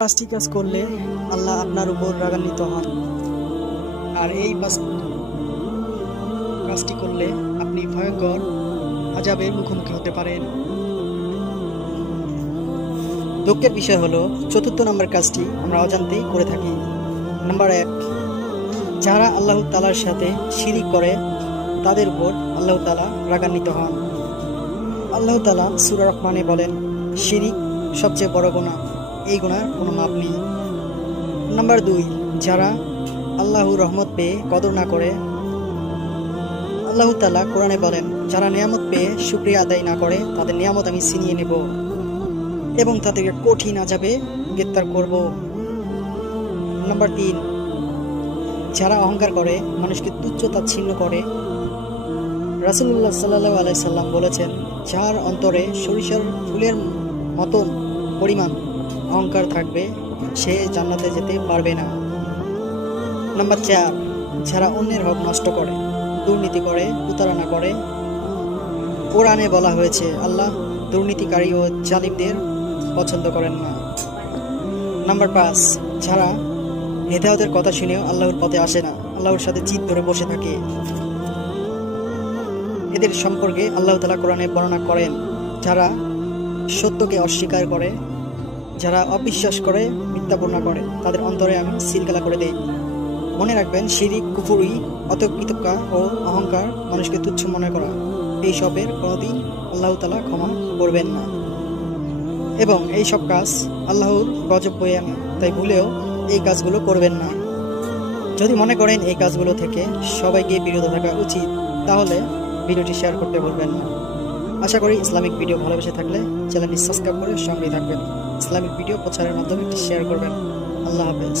পাঁচটি কাজ করলে আল্লাহ আপনার উপর রাগান্বিত হন, আর এই কাজটি করলে আপনি ভয়ঙ্কর আযাবের মুখোমুখি হতে পারেন। দুঃখের বিষয় হলো চতুর্থ নম্বর কাজটি আমরা অজান্তেই করে থাকি। নাম্বার 1, যারা আল্লাহ তাআলার সাথে শিরিক করে তাদের উপর আল্লাহ তাআলা রাগান্বিত হন। আল্লাহ তাআলা সূরা রহমানে বলেন, শিরিক সবচেয়ে বড় গুনাহ, এই গুনার কোনো মাপ নেই। নাম্বার 2, যারা আল্লাহর রহমত পেয়ে কদর না করে। আল্লাহ তাআলা কোরআনে বলেন, যারা নিয়ামত পেয়ে শুকরিয়া আদায় না করে তাদের নিয়ামত আমি ছিনিয়ে নেব এবং তাদেরকে কঠিন আযাবে গ্রেফতার করব। নাম্বার 3, যারা অহংকার করে, মানুষকে তুচ্ছ তাচ্ছিল্য করে। রাসূলুল্লাহ সাল্লাল্লাহু আলাইহি সাল্লাম বলেছেন, যার অন্তরে সরিষার ফুলের মতন পরিমাণ অহংকার থাকবে সে জান্নাতে যেতে পারবে না। নাম্বার 4, যারা অন্যের হক নষ্ট করে, দুর্নীতি করে, প্রতারণা করে। কোরআনে বলা হয়েছে আল্লাহ দুর্নীতিকারী ও জালিমদের পছন্দ করেন না। নাম্বার 5, যারা হেদায়েতের কথা শুনেও আল্লাহর পথে আসে না, আল্লাহর সাথে জিদ ধরে বসে থাকে। এদের সম্পর্কে আল্লাহ তাআলা কোরআনে বর্ণনা করেন, যারা সত্যকে অস্বীকার করে, যারা অবিশ্বাস করে, মিথ্যা বর্ণনা করে, তাদের অন্তরে আমি সিলগালা করে দেই। মনে রাখবেন, শিরিক, কুফরি, অতর্কিতকা ও অহংকার, মানুষকে তুচ্ছ মনে করা, এই সবের কোনোদিন আল্লাহ তাআলা ক্ষমা করবেন না এবং এই সব কাজ আল্লাহর গজব বয়ে আনে। তাই ভুলেও এই কাজগুলো করবেন না। যদি মনে করেন এই কাজগুলো থেকে সবাইকে বিরত থাকা উচিত, তাহলে ভিডিওটি শেয়ার করতে ভুলবেন না। আশা করি ইসলামিক ভিডিও ভালোবেসে থাকলে চ্যানেলটি সাবস্ক্রাইব করে সঙ্গেই থাকবেন। ইসলামিক ভিডিও প্রচারের মাধ্যমে একটি শেয়ার করবেন। আল্লাহ হাফেজ।